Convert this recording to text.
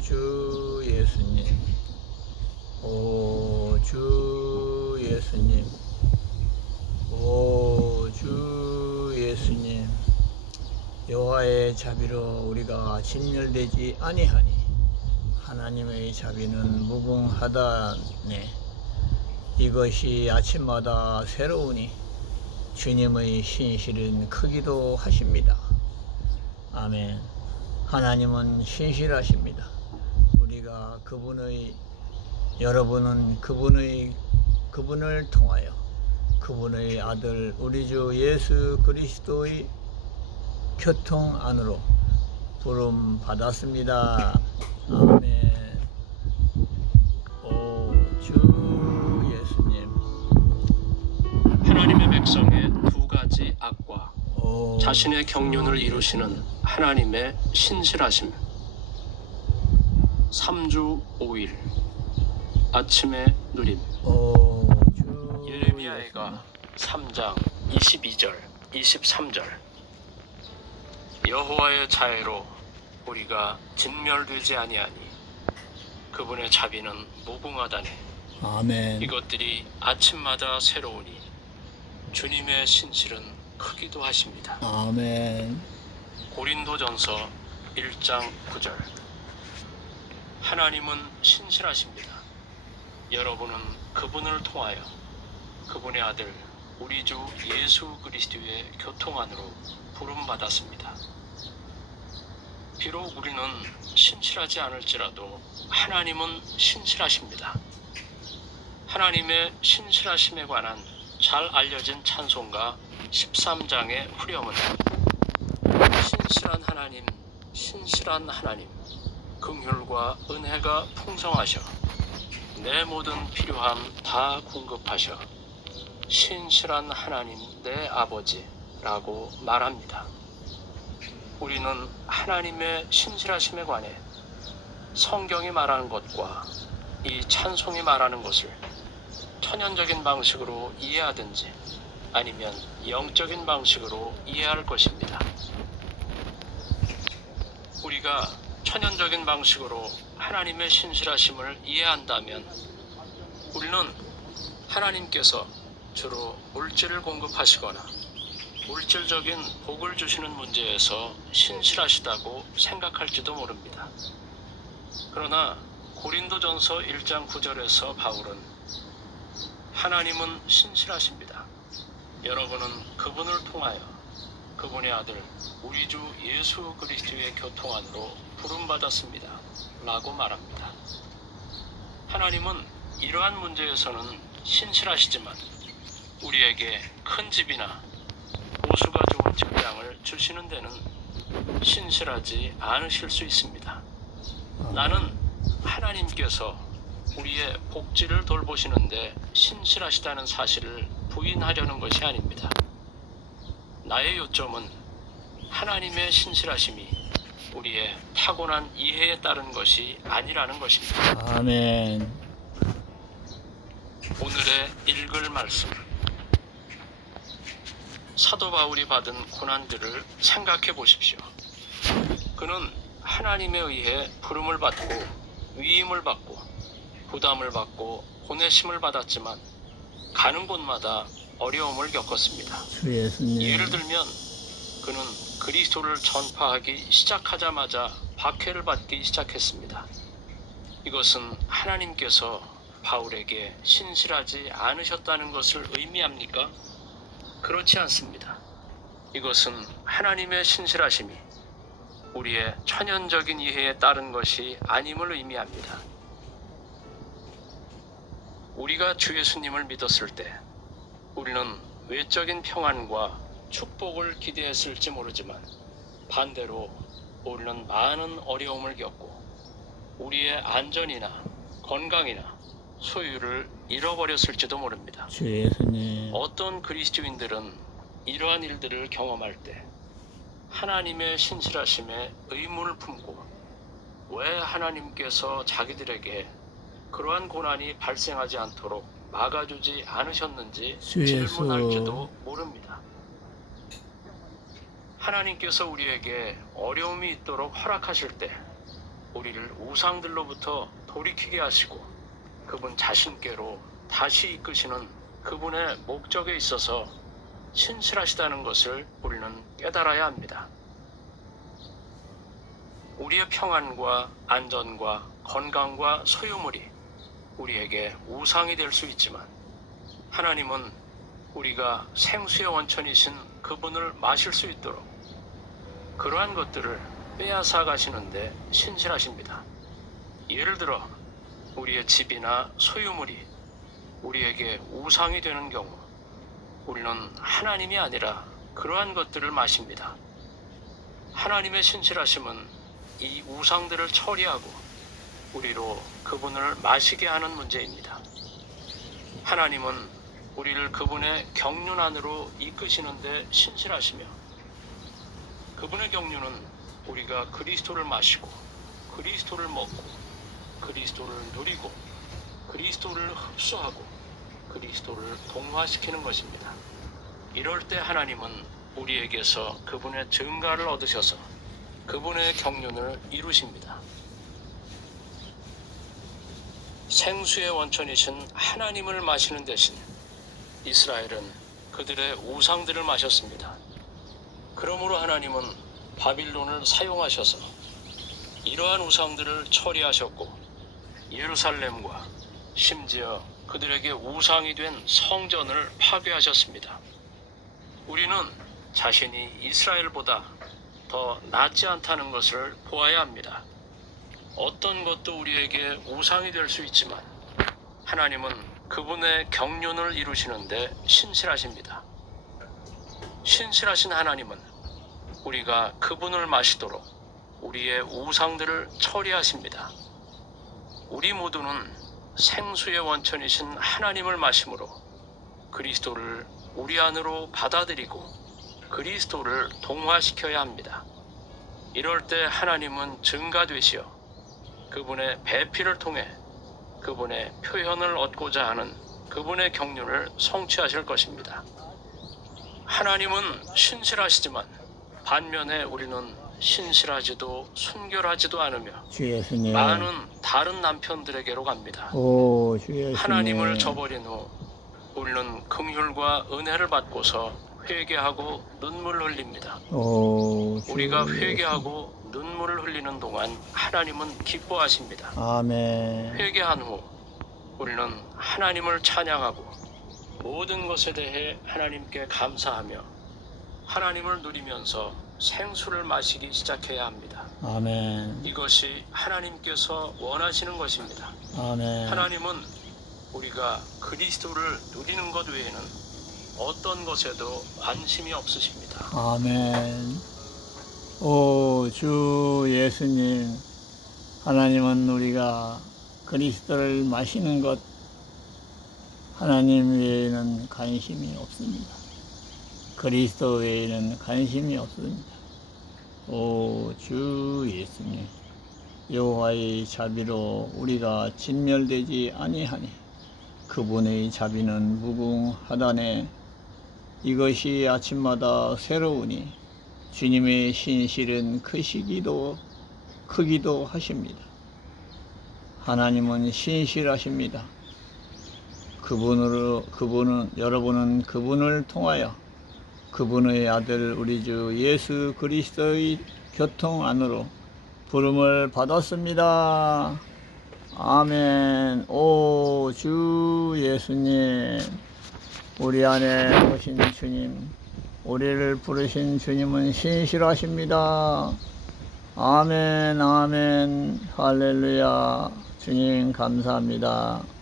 주 예수님, 오 주 예수님, 오 주 예수님. 여호와의 자비로 우리가 진멸되지 아니하니 하나님의 자비는 무궁하다네. 이것이 아침마다 새로우니 주님의 신실은 크기도 하십니다. 아멘. 하나님은 신실하십니다. 우리가 여러분은 그분을 통하여 그분의 아들 우리 주 예수 그리스도의 교통 안으로 부름 받았습니다. 아멘. 오 주 예수님. 하나님의 백성의 두 가지 악과 오 자신의 경륜을 이루시는 하나님의 신실하심. 3주 5일 아침의 누림. 오 주 예레미야가 3장 22절 23절. 여호와의 자애로 우리가 진멸되지 아니하니 그분의 자비는 무궁하다네. 아멘. 이것들이 아침마다 새로우니 주님의 신실은 크기도 하십니다. 아멘. 고린도전서 1장 9절. 하나님은 신실하십니다. 여러분은 그분을 통하여 그분의 아들 우리 주 예수 그리스도의 교통 안으로 부름받았습니다. 비록 우리는 신실하지 않을지라도 하나님은 신실하십니다. 하나님의 신실하심에 관한 잘 알려진 찬송가 13장의 후렴은 신실한 하나님, 신실한 하나님, 긍휼과 은혜가 풍성하셔 내 모든 필요함 다 공급하셔 신실한 하나님 내 아버지 라고 말합니다. 우리는 하나님의 신실하심에 관해 성경이 말하는 것과 이 찬송이 말하는 것을 천연적인 방식으로 이해하든지 아니면 영적인 방식으로 이해할 것입니다. 우리가 천연적인 방식으로 하나님의 신실하심을 이해한다면 우리는 하나님께서 주로 물질을 공급하시거나 물질적인 복을 주시는 문제에서 신실하시다고 생각할지도 모릅니다. 그러나 고린도전서 1장 9절에서 바울은 하나님은 신실하십니다. 여러분은 그분을 통하여 그분의 아들 우리 주 예수 그리스도의 교통 안으로 부름받았습니다 라고 말합니다. 하나님은 이러한 문제에서는 신실하시지만 우리에게 큰 집이나 보수가 좋은 직장을 주시는 데는 신실하지 않으실 수 있습니다. 나는 하나님께서 우리의 복지를 돌보시는데 신실하시다는 사실을 부인하려는 것이 아닙니다. 나의 요점은 하나님의 신실하심이 우리의 타고난 이해에 따른 것이 아니라는 것입니다. 아멘. 오늘의 읽을 말씀. 사도 바울이 받은 고난들을 생각해 보십시오. 그는 하나님에 의해 부름을 받고 위임을 받고 부담을 받고 보내심을 받았지만 가는 곳마다 어려움을 겪었습니다. 주 예수님. 예를 들면 그는 그리스도를 전파하기 시작하자마자 박해를 받기 시작했습니다. 이것은 하나님께서 바울에게 신실하지 않으셨다는 것을 의미합니까? 그렇지 않습니다. 이것은 하나님의 신실하심이 우리의 천연적인 이해에 따른 것이 아님을 의미합니다. 우리가 주 예수님을 믿었을 때 우리는 외적인 평안과 축복을 기대했을지 모르지만 반대로 우리는 많은 어려움을 겪고 우리의 안전이나 건강이나 소유를 잃어버렸을지도 모릅니다. 주 예수님. 어떤 그리스도인들은 이러한 일들을 경험할 때 하나님의 신실하심에 의문을 품고 왜 하나님께서 자기들에게 그러한 고난이 발생하지 않도록 막아주지 않으셨는지 질문할지도 모릅니다. 하나님께서 우리에게 어려움이 있도록 허락하실 때 우리를 우상들로부터 돌이키게 하시고 그분 자신께로 다시 이끄시는 그분의 목적에 있어서 신실하시다는 것을 우리는 깨달아야 합니다. 우리의 평안과 안전과 건강과 소유물이 우리에게 우상이 될 수 있지만 하나님은 우리가 생수의 원천이신 그분을 마실 수 있도록 그러한 것들을 빼앗아 가시는데 신실하십니다. 예를 들어 우리의 집이나 소유물이 우리에게 우상이 되는 경우 우리는 하나님이 아니라 그러한 것들을 마십니다. 하나님의 신실하심은 이 우상들을 처리하고 우리로 그분을 마시게 하는 문제입니다. 하나님은 우리를 그분의 경륜 안으로 이끄시는데 신실하시며 그분의 경륜은 우리가 그리스도를 마시고 그리스도를 먹고 그리스도를 누리고 그리스도를 흡수하고 그리스도를 동화시키는 것입니다. 이럴 때 하나님은 우리에게서 그분의 증가를 얻으셔서 그분의 경륜을 이루십니다. 생수의 원천이신 하나님을 마시는 대신 이스라엘은 그들의 우상들을 마셨습니다. 그러므로 하나님은 바빌론을 사용하셔서 이러한 우상들을 처리하셨고 예루살렘과 심지어 그들에게 우상이 된 성전을 파괴하셨습니다. 우리는 자신이 이스라엘보다 더 낫지 않다는 것을 보아야 합니다. 어떤 것도 우리에게 우상이 될 수 있지만 하나님은 그분의 경륜을 이루시는데 신실하십니다. 신실하신 하나님은 우리가 그분을 마시도록 우리의 우상들을 처리하십니다. 우리 모두는 생수의 원천이신 하나님을 마심으로 그리스도를 우리 안으로 받아들이고 그리스도를 동화시켜야 합니다. 이럴 때 하나님은 증가되시어 그분의 배필을 통해 그분의 표현을 얻고자 하는 그분의 경륜을 성취하실 것입니다. 하나님은 신실하시지만 반면에 우리는 신실하지도 순결하지도 않으며 주 예수님. 많은 다른 남편들에게로 갑니다. 오, 주 예수님. 하나님을 저버린 후 우리는 긍휼과 은혜를 받고서 회개하고 눈물을 흘립니다. 오, 주 우리가 예수님. 회개하고 눈물을 흘리는 동안 하나님은 기뻐하십니다. 아멘. 회개한 후 우리는 하나님을 찬양하고 모든 것에 대해 하나님께 감사하며 하나님을 누리면서 생수를 마시기 시작해야 합니다. 아멘. 이것이 하나님께서 원하시는 것입니다. 아멘. 하나님은 우리가 그리스도를 누리는 것 외에는 어떤 것에도 관심이 없으십니다. 아멘. 오, 주 예수님. 하나님은 우리가 그리스도를 마시는 것 하나님 외에는 관심이 없습니다. 그리스도 외에는 관심이 없습니다. 오, 주 예수님. 여호와의 자비로 우리가 진멸되지 아니하니 그분의 자비는 무궁하다네. 이것이 아침마다 새로우니 주님의 신실은 크기도 하십니다. 하나님은 신실하십니다. 여러분은 그분을 통하여 그분의 아들 우리 주 예수 그리스도의 교통 안으로 부름을 받았습니다. 아멘. 오, 주 예수님. 우리 안에 오신 주님, 우리를 부르신 주님은 신실하십니다. 아멘, 아멘, 할렐루야. 주님 감사합니다.